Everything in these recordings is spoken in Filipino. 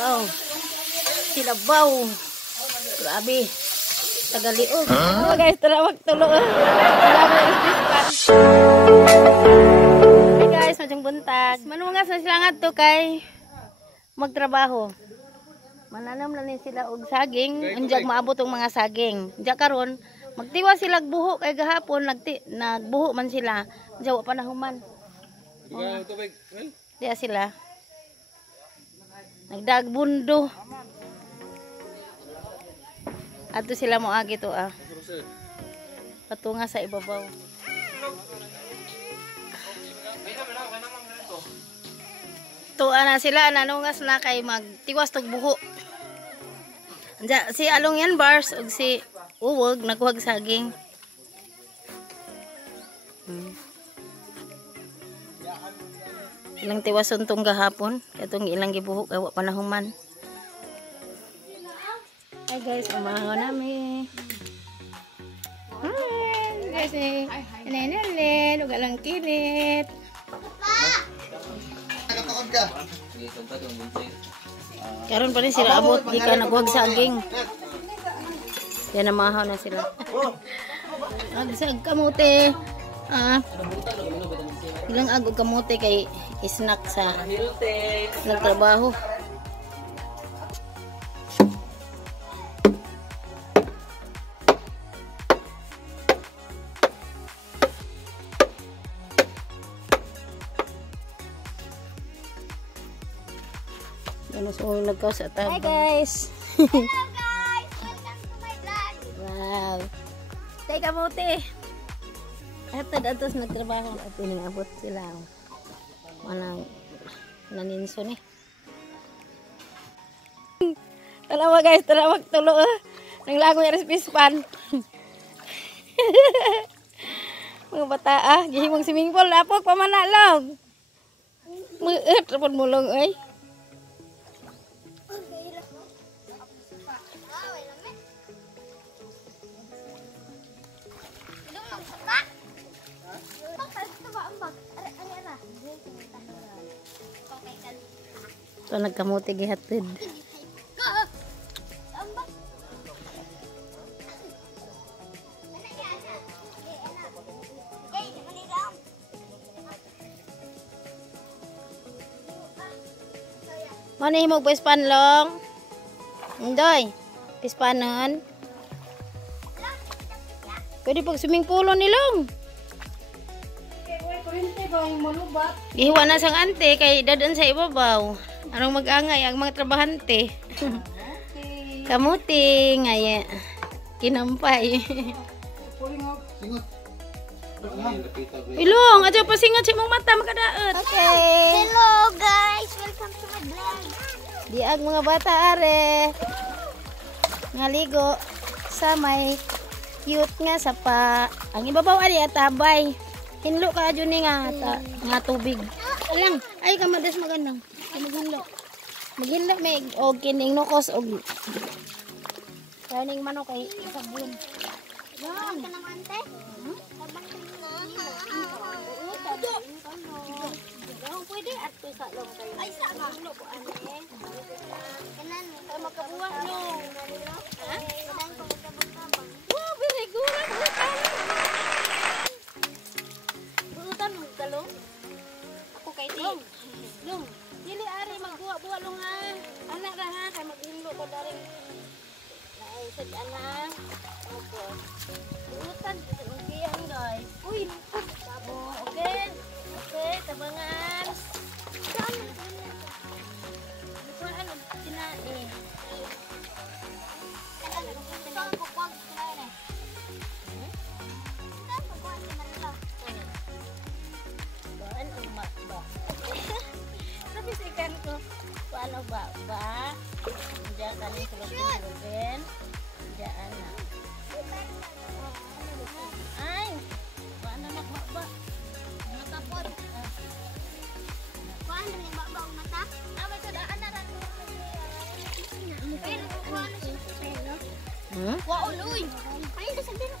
Wow. Silabaw. Grabe. Tagaliog. Oh guys, tara magtulog. Hey guys, majang buntag. Manungas na sila nga to kay magtrabaho. Mananam na ni sila og saging, unjag maabot ang mga saging. Unjag karon magtiwa sila buho kay gahapon nagbuho man sila. Jawa pa na human. Diya sila. Nagdagbundo. Ato sila mo agi to ah. Patunga sa ibabaw. Tuwa na sila, nanungas na kay magtiwas tog buho. Anja si Along yan bars ug si Uwog naghuwag saging. Ilang tiwason tong gahapon, katong ilang gibuho kay wa panahon man. Hi guys, umahaw nami. Hi guys, nenen, ug alang kinit. Karon pa rin sila abot di ka naghuwag saging. Yan na mahaw na sila. Nagsag kamote. Ilang agog kamote kay snack sa nagtrabaho. Ano so nagkaw sa tab. Hi guys. Hello guys, welcome to my vlog. Wow. Tay kamote. Atos nagtrabaho at inabot sila. Manang naninso ni. Talawa guys, tara magtulo. Nang lago yung respispan. Mga bata gihimong swimming pool lapok pamanalog. Muut rapod mulong ay. So nagkamuti gihatid. Mana himog pispan long? Indoy, pispanon. Pwede pag swimming pool ni long. Gihiwa na sang ante kay dadan sa ibabaw. Anong mag-angay ang mga trabahante. Kamuti ngaya. Kinampay. Ilong, aja pasingat si mong mata makadaot. Okay. Hello guys, welcome to my vlog. Diag mga bata are. Ngaligo sa may cute nga sapa. Ang ibabaw ari atabay. Hinlo ka adyo ni nga tubig. Alang, ay kamadas magandang. Maghinlo. Maghinlo may og kining nukos og kaning manok kay sabon. Lang ka nang ante? Sabang pwede at sa long kayo. Ay sa ano ko ane. Kanan kay makabuwa no. Ha? Kanan ko magkabang-kabang. Wow, very good. Buutan mo talong. Ako kay ti. Long. Dili ari magbuwa-buwa long ha. Anak ra ha kay maghinlo ko dari. Nay sad ana. Opo. Utan diyan guys. Uy, sabo. Okay. Okay, tabangan. Saan? Bukan sinae. Saan ko pag sinae na? Saan ko pag sinae? Baan ang ba? Sabi sikan ko, paano ba? Diyan kami tulog-tulogin. Diyan na. Ay! Paano magba? Matapot. Paano rin ba mata? Awa sa daan na rin. Pero kuha na siya sa pelo. Wow, uy! Ayun na sabi na.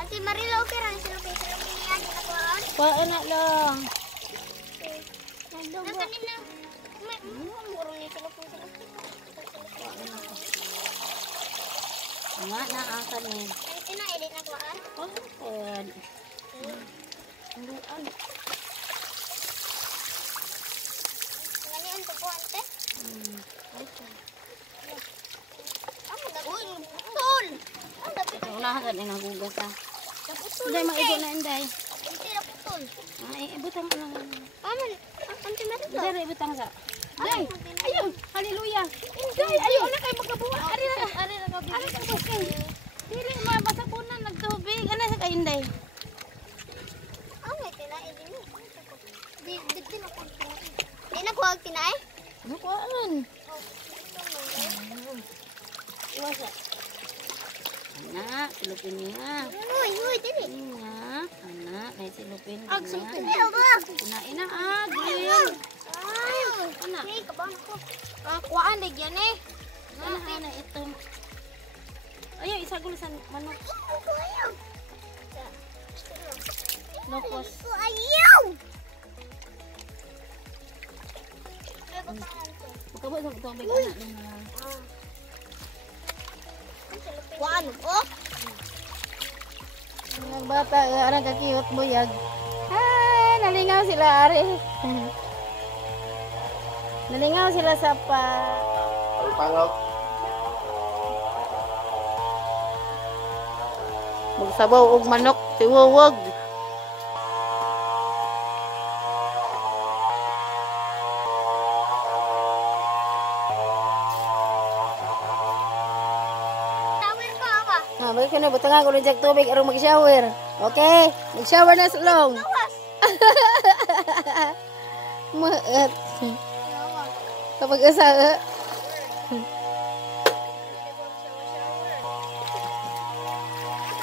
Ate Marila, okay lang sila kay sila kiniyan. Paano lang? Nasa nila. Murong niya sila po sila. Nga na akan eh. Ina-edit na ko ah. Oh, and Anduan. Ngani ang tuko ante? Amo na uy, putol. Ang dapat Ito unahan din ang hugas ha. putol. Inday, maigo na inday. Hindi na putol. Ay, ibutang ka lang. Aman, ante meron to. Inday, ibutang sa. Inday, ayun, hallelujah. Inday, ayun na kayo magkabuha. Ari na ka. Ari ka busking. Dili, mabasabunan, nagtubig. Ano sa kayo, Inday? Ang may tinae din. Di na ko. Di na ko ang tinae. Ano ko an? Iwasa. Anak, silupin niya. Uy, dili. Niya, anak, may silupin Ag niya. sultan. Ba. Kinain na, agil. Ay, Anak. Hey, kabahan ko. Kuhaan ligyan eh. Ana, ito. Ayaw, isagol sa manok. Lokos. Ayaw! Magkabot sa tubig, anak. Kuhaan ko? Mga bata, anak kakiyot buyag. Ay, nalingaw sila, Ari. Nalingaw sila sa Pangaw. magsabaw og manok, tiwawag. Tawir ko ba? Balik ka na, butangan ko ng jak tubig aron mag-shower. Okay? Mag-shower na sulong. Tawas. Maat. Kapag asa,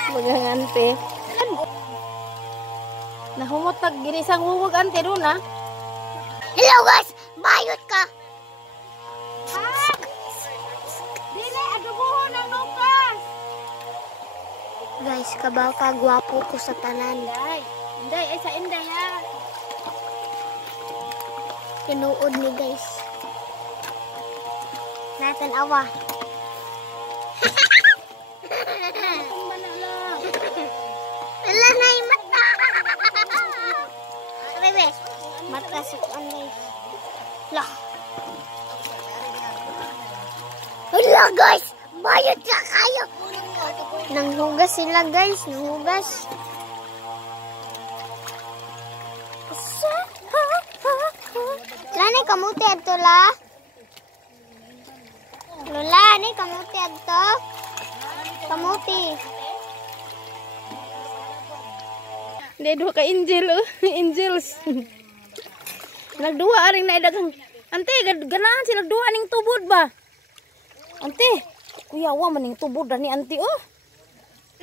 magangante. Nahumotag ginisang huwag ante doon ha. Hello guys! Bayot ka! Dili, adubuhon ang nukas. Guys, kabaka gwapo ko sa tanan. Inday, ay sa inday ha. Tinuod ni guys. Natin awa. Wala na yung mata. Bebe, mata sa kuan guys. Lah. Wala guys! Bayot na kayo! Nanghugas sila guys, nanghugas. Lani kamuti adto la. Lola, ni kamuti adto. Kamuti. Hindi, dua ka angel oh. Angels. Nagduwa aring naidagang. Ante, ganahan sila nagduwa ning tubod ba? Ante, kuyawa man ning tubod ni ante oh.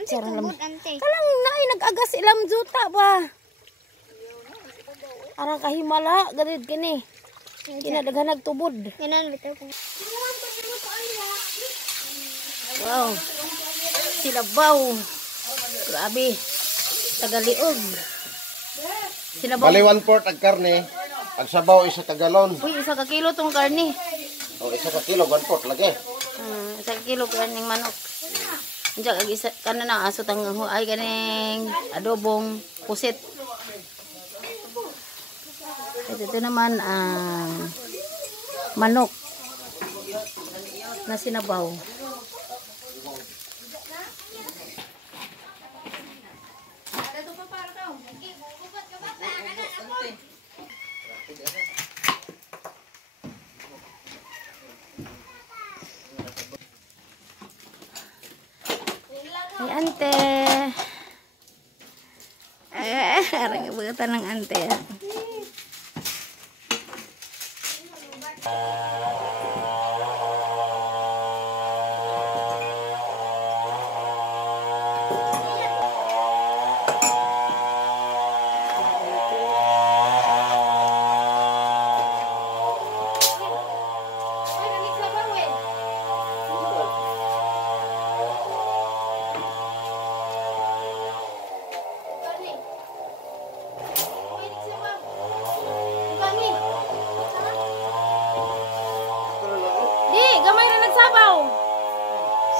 Sarang lam. Ante. Kalang naay nag-agas ilam juta ba? Arang kahimala gadid kini. Kinadaghan nagtubod. Ganon bitaw ko. Wow. Sinabaw. Grabe. Tagaliog. Sinabaw. Bali 1/4 ang karne. Ang sabaw isa ka galon. Uy, isa ka kilo tong karni. O isa ka kilo 1/4 lagi. Isa ka kilo karning manok. Diyan kag isa kana na aso tang ay kaning adobong pusit. Ito naman ang manok na sinabaw. Ay, ante. Arang ibutan ng ante.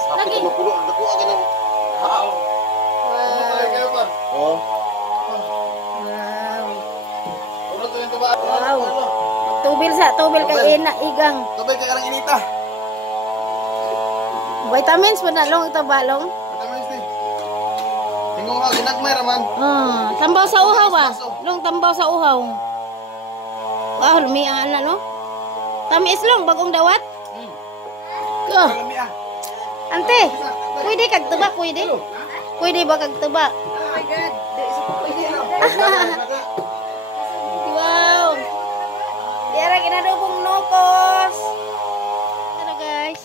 Hapit Lagi. na mapulo. Ang dako agad ng haaw. Wow. Oh. Wow. Urot ko yung tuba. Wow. Tubil kay ina igang. Tubay kay karang inita. Vitamins pa na long ito balong. Tingong ka, ginagmay raman. Tambaw sa uhaw ba? Long tambaw sa uhaw. Wow, lumiaan na no. Tamis long bagong dawat. Oh, ante, pwede kag tubak, pwede. Pwede ba kag tubak? Oh my God. Wow. Diara ginadubong nokos. Ano guys?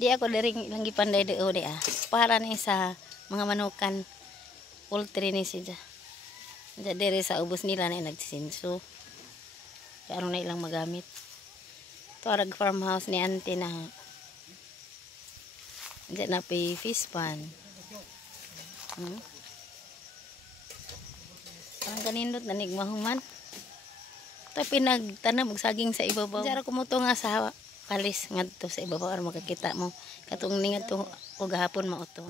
Di ako daring lang gipanday de ah. Para ni sa mga manukan poultry ni siya. Diya diri sa ubos nila na nagsinso. Kaya ano na ilang magamit. Tuarag farmhouse ni auntie na. Diya na pay fish pan. Ang kanindot na nigmahuman. Ito pinagtanam og saging sa ibabaw. Diya kumuto nga sa kalis ngadto sa ibabaw aron makakita mo. Katong ningadto og gahapon mauto.